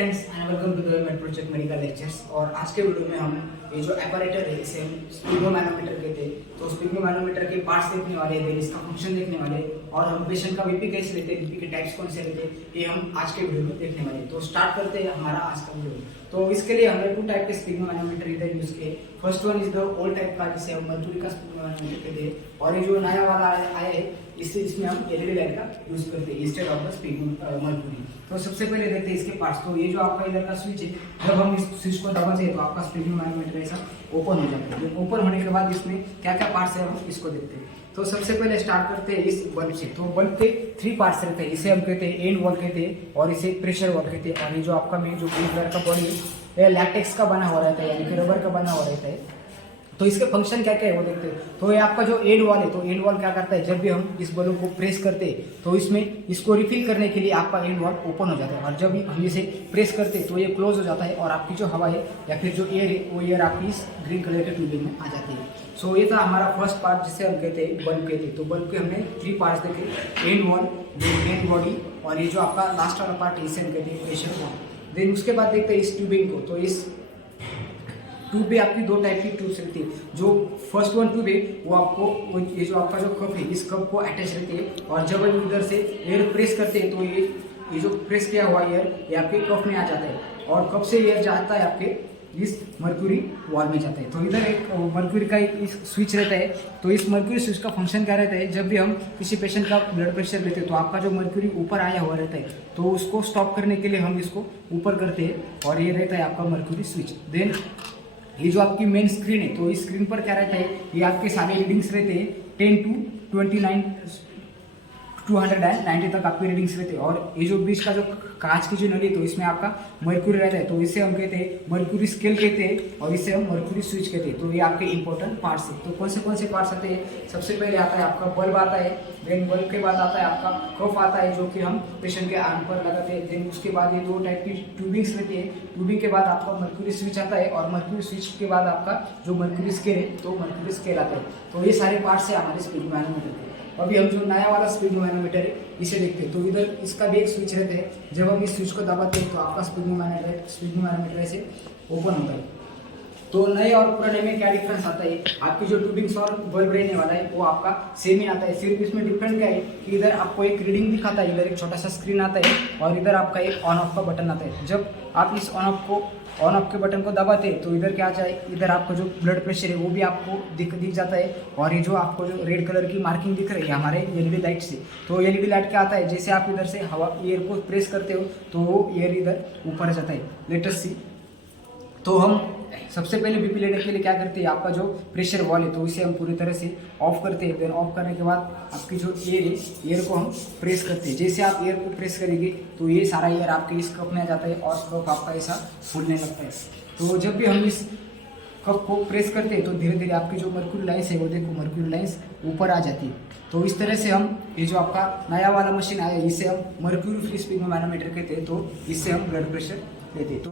Friends and welcome to the med project medical lectures. और आज के वीडियो में हम ये जो एपरेटर है इसे हम स्पिग्मोमैनोमीटर कहते हैं। तो स्पिग्मोमैनोमीटर के पार्ट्स देखने वाले हैं, इसका फंक्शन देखने वाले हैं और हम पेशेंट का बीपी कैसे लेते हैं, बीपी के टाइप्स कौन से लेते हैं, ये हम आज के वीडियो में देखने वाले हैं। तो स्टार्ट करते हैं हमारा आज का वीडियो। तो इसके लिए हमने 2 टाइप के स्पिग्मोमैनोमीटर इधर यूज किए। First one is the old type का, जिसे हम मर्क्यूरी का स्पिग्मोमैनोमीटर कहते हैं, और ये जो नया वाला आया है इसमें हम एलईडी लाइट का यूज करते हैं इंस्टेड ऑफ द मर्क्यूरी। तो सबसे पहले देखते हैं इसके पार्ट्स। तो ये जो आपका इधर का स्विच है, जब हम इस स्विच को दबाते हैं तो आपका स्पिग्मोमैनोमीटर ऐसा ओपन हो जाता है। ओपन होने के बाद इसमें क्या क्या पार्ट्स है हम इसको देखते हैं। तो सबसे पहले स्टार्ट करते हैं इस बल्ब से। तो बल्ब के 3 पार्ट्स रहते हैं, इसे हम कहते हैं एंड वॉल कहते हैं और इसे प्रेशर वॉल कहते हैं। और ये जो आपका मेन जो ग्रीन कलर का बॉडी है ये लैटेक्स का बना हुआ रहता है, यानी कि रबर का बना हुआ रहता है। तो इसके फंक्शन क्या क्या है वो देखते हैं। तो ये आपका जो एंड वॉल है, तो एंड वॉल क्या करता है, जब भी हम इस बलून को प्रेस करते हैं तो इसमें इसको रिफिल करने के लिए आपका एंड वॉल ओपन हो जाता है, और जब हम इसे प्रेस करते हैं तो ये क्लोज हो जाता है और आपकी जो हवा है या फिर जो एयर है वो एयर आपकी इस ग्रीन कलर के ट्यूबिंग में आ जाती है। सो ये था हमारा फर्स्ट पार्ट जिसे हम कहते हैं बल्ब कहते हैं। तो बल्ब के हमने 3 पार्ट्स देखे, एंड वॉल, मेन बॉडी और ये जो आपका लास्ट वाला पार्ट है इसे हम कहते हैं प्रेशर वॉल। देन उसके बाद देखते हैं इस ट्यूबिंग को। तो इस ट्यूब भी आपकी 2 टाइप की ट्यूब्स रहती है। जो फर्स्ट वन ट्यूब है वो आपको ये जो आपका जो कप है इस कप को अटैच रहती है, और जब हम इधर से एयर प्रेस करते हैं तो ये जो प्रेस किया हुआ एयर ये आपके कप में आ जाता है, और कप से एयर जाता है आपके इस मर्क्यूरी वॉल में जाता है। तो इधर एक मर्क्यूरी का एक स्विच रहता है। तो इस मर्क्यूरी स्विच का फंक्शन क्या रहता है, जब भी हम किसी पेशेंट का ब्लड प्रेशर लेते हैं तो आपका जो मर्क्यूरी ऊपर आया हुआ रहता है तो उसको स्टॉप करने के लिए हम इसको ऊपर करते हैं, और ये रहता है आपका मर्क्यूरी स्विच। देन ये जो आपकी मेन स्क्रीन है, तो इस स्क्रीन पर क्या रहता है, ये आपके सारे रीडिंग्स रहते हैं 10 to 290 तक आपके रीडिंग्स रहते हैं। और ये जो बीच का जो कांच की जो नली है तो इसमें आपका मर्क्यूरी रहता है, तो इसे हम कहते हैं मर्क्यूरी स्केल कहते हैं, और इसे हम मर्क्यूरी स्विच कहते हैं। तो ये आपके इंपॉर्टेंट पार्ट्स हैं। तो कौन से पार्ट्स आते हैं, सबसे पहले आता है आपका बल्ब आता है, देन बल्ब के बाद आता है आपका कफ आता है जो कि हम पेशेंट के आर्म पर लगाते हैं। देन उसके बाद ये 2 टाइप की ट्यूबिंग्स रहती है। ट्यूबिंग के बाद आपका मर्क्यूरी स्विच आता है, और मर्क्यूरी स्विच के बाद आपका जो मर्क्यूरी स्केल है तो मर्क्यूरी स्केल आता है। तो ये सारे पार्ट्स है हमारे स्पिग्मोमैनोमीटर के। अभी हम जो नया वाला स्पिग्मोमैनोमीटर है इसे देखते हैं। तो इधर इसका भी एक स्विच रहता है, जब हम इस स्विच को दबाते हैं तो आपका स्पिग्मोमैनोमीटर ऐसे ओपन होता है। तो नए और पुराने में क्या डिफरेंस आता है, आपकी जो ट्यूबिंग्स और बल्ब रहने वाला है वो आपका सेम ही आता है। सिर्फ इसमें डिफरेंट क्या है कि इधर आपको एक रीडिंग दिखाता है, इधर एक छोटा सा स्क्रीन आता है, और इधर आपका एक ऑन ऑफ का बटन आता है। जब आप इस ऑन ऑफ के बटन को दबाते हैं तो इधर क्या आ जाए, इधर आपका जो ब्लड प्रेशर है वो भी आपको दिख जाता है। और ये जो आपको जो रेड कलर की मार्किंग दिख रही है हमारे एलईडी लाइट से, तो एलईडी लाइट क्या आता है, जैसे आप इधर से हवा एयर को प्रेस करते हो तो वो एयर इधर ऊपर जाता है। लेटेस्ट सी। तो हम सबसे पहले बीपी लेने के लिए क्या करते हैं, आपका जो प्रेशर वॉल है तो इसे हम पूरी तरह से ऑफ करते हैं। देन ऑफ करने के बाद आपकी जो एयर है, एयर को हम प्रेस करते हैं। जैसे आप एयर को प्रेस करेंगे तो ये सारा एयर आपके इस कप में आ जाता है और कप आपका ऐसा फूलने लगता है। तो जब भी हम इस कप को प्रेस करते हैं तो धीरे धीरे आपकी जो मर्क्यूरी लाइन्स है वो देखो मर्क्यूरी लाइन्स ऊपर आ जाती है। तो इस तरह से हम ये जो आपका नया वाला मशीन आया इसे हम मर्क्यूरी फ्री स्पिग्मोमैनोमीटर कहते हैं। तो इससे हम ब्लड प्रेशर लेते हैं। तो